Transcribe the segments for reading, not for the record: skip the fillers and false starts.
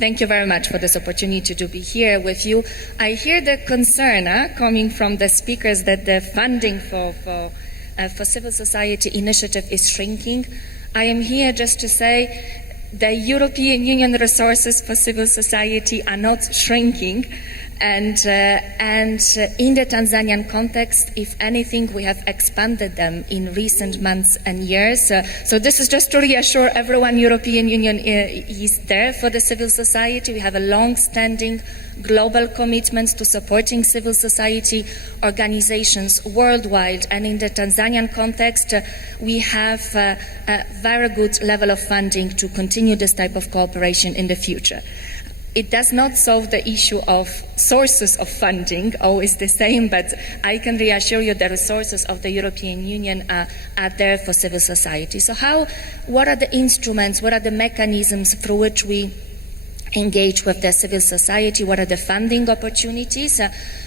Thank you very much for this opportunity to be here with you. I hear the concern coming from the speakers that the funding for civil society initiative is shrinking. I am here just to say the European Union resources for civil society are not shrinking. And in the Tanzanian context, if anything, we have expanded them in recent months and years. So this is just to reassure everyone, European Union is there for the civil society. We have a long-standing global commitment to supporting civil society organizations worldwide. And in the Tanzanian context, we have a very good level of funding to continue this type of cooperation in the future. It does not solve the issue of sources of funding, always the same, but I can reassure you the resources of the European Union are there for civil society. So what are the instruments, what are the mechanisms through which we engage with the civil society, what are the funding opportunities?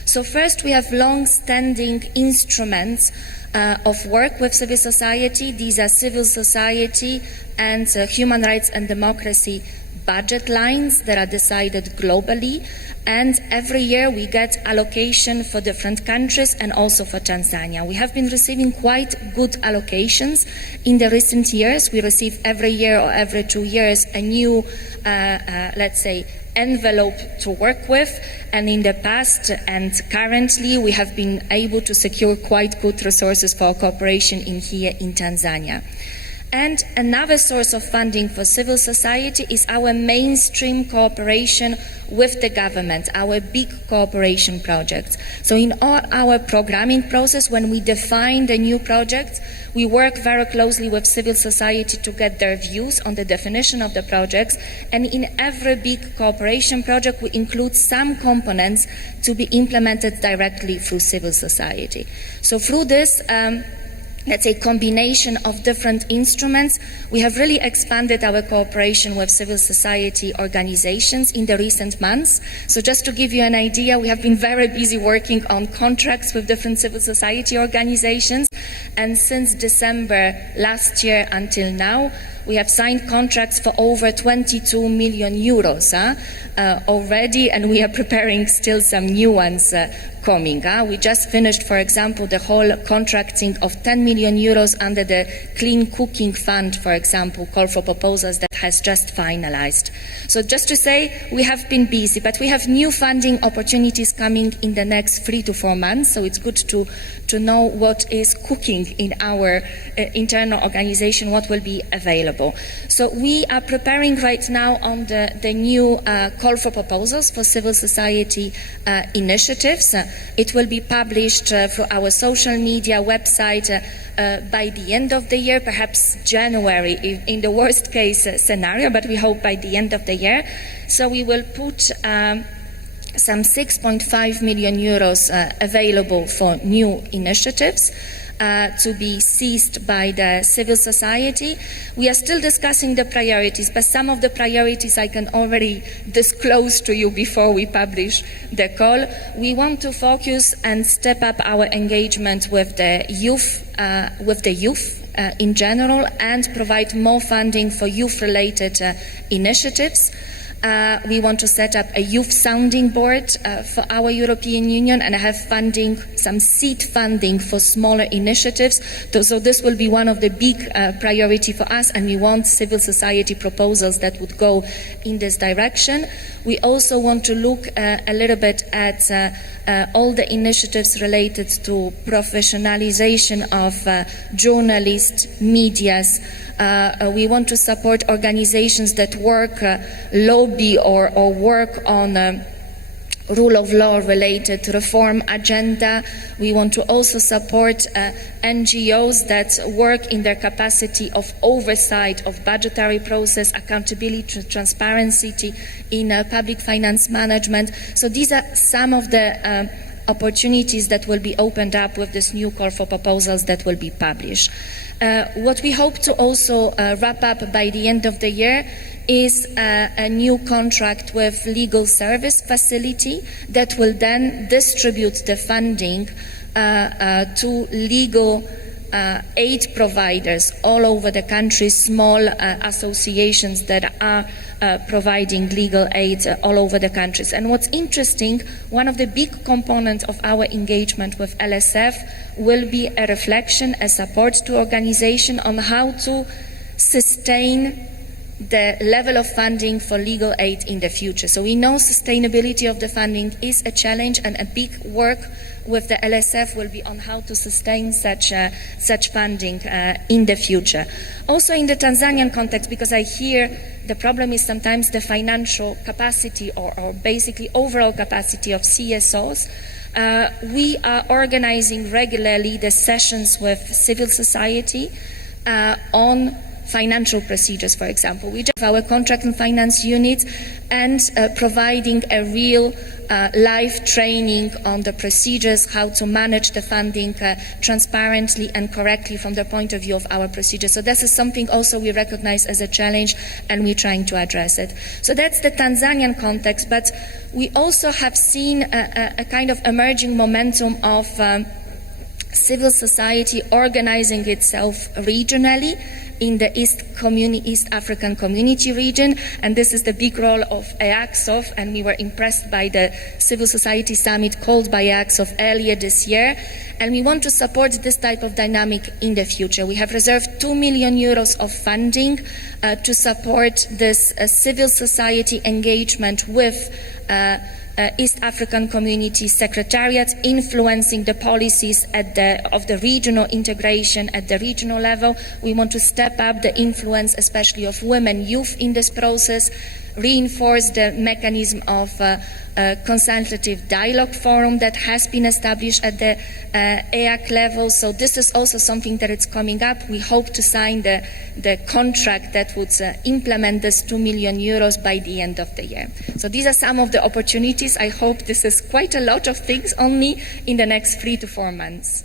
So first we have long-standing instruments of work with civil society. These are civil society and human rights and democracy budget lines that are decided globally, and every year we get allocation for different countries and also for Tanzania. We have been receiving quite good allocations in the recent years. We receive every year or every 2 years a new, let's say, envelope to work with, and in the past and currently we have been able to secure quite good resources for our cooperation here in Tanzania. And another source of funding for civil society is our mainstream cooperation with the government, our big cooperation projects. So in all our programming process, when we define the new projects, we work very closely with civil society to get their views on the definition of the projects. And in every big cooperation project, we include some components to be implemented directly through civil society. So through this, let's say, combination of different instruments, we have really expanded our cooperation with civil society organizations in the recent months. So just to give you an idea, we have been very busy working on contracts with different civil society organizations, and since December last year until now, we have signed contracts for over 22 million euros already, and we are preparing still some new ones coming. We just finished, for example, the whole contracting of 10 million euros under the Clean Cooking Fund, for example, call for proposals that has just finalized. So just to say, we have been busy, but we have new funding opportunities coming in the next 3 to 4 months, so it's good to know what is cooking in our internal organization, what will be available. So we are preparing right now on the new call for proposals for civil society initiatives. It will be published through our social media website by the end of the year, perhaps January in the worst case scenario, but we hope by the end of the year. So we will put some 6.5 million euros available for new initiatives to be seized by the civil society. We are still discussing the priorities, but some of the priorities I can already disclose to you before we publish the call. We want to focus and step up our engagement with the youth, in general, and provide more funding for youth-related initiatives. We want to set up a youth sounding board for our European Union and have funding, some seed funding for smaller initiatives. So this will be one of the big priority for us, and we want civil society proposals that would go in this direction. We also want to look a little bit at all the initiatives related to professionalization of journalists, medias. We want to support organizations that work, lobby or work on rule of law related reform agenda. We want to also support NGOs that work in their capacity of oversight of budgetary process, accountability, transparency in public finance management. So these are some of the opportunities that will be opened up with this new call for proposals that will be published. What we hope to also wrap up by the end of the year is a new contract with legal service facility that will then distribute the funding to legal aid providers all over the country, small associations that are providing legal aid all over the countries. And what's interesting, one of the big components of our engagement with LSF will be a reflection, a support to organization on how to sustain the level of funding for legal aid in the future. So we know sustainability of the funding is a challenge, and a big work with the LSF will be on how to sustain such funding in the future. Also in the Tanzanian context, because I hear the problem is sometimes the financial capacity or basically overall capacity of CSOs. We are organizing regularly the sessions with civil society on financial procedures, for example. We have our contract and finance units and providing a real live training on the procedures, how to manage the funding transparently and correctly from the point of view of our procedures. So this is something also we recognize as a challenge, and we're trying to address it. So that's the Tanzanian context, but we also have seen a kind of emerging momentum of civil society organizing itself regionally in the East African Community region, and this is the big role of EACSOF, and we were impressed by the Civil Society Summit called by EACSOF earlier this year, and we want to support this type of dynamic in the future. We have reserved 2 million euros of funding to support this civil society engagement with East African Community Secretariats, influencing the policies of the regional integration at the regional level. We want to step up the influence, especially of women, youth in this process, reinforce the mechanism of consultative dialogue forum that has been established at the EAC level. So this is also something that is coming up. We hope to sign the contract that would implement this 2 million euros by the end of the year. So these are some of the opportunities. I hope this is quite a lot of things only in the next 3 to 4 months.